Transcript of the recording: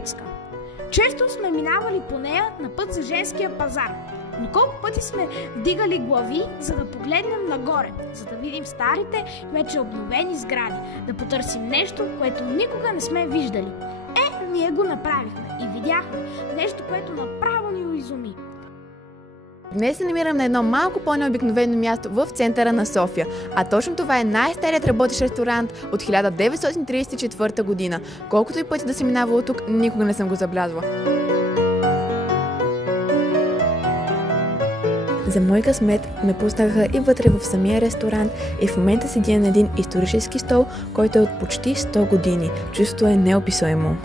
гръцка. Често сме минавали по нея на път за женския пазар, но колко пъти сме вдигали глави, за да погледнем нагоре, за да видим старите, вече обновени сгради, да потърсим нещо, което никога не сме виждали. Ние го направихме и видяхме нещо, което направо ни изуми. Днес се намирам на едно малко по-необикновено място в центъра на София, а точно това е най-старият работещ ресторант от 1934 година. Колкото и пъти да се минава от тук, никога не съм го забелязала. За мой късмет ме пуснаха и вътре в самия ресторант и в момента седя на един исторически стол, който е от почти 100 години. Чувството е неописуемо.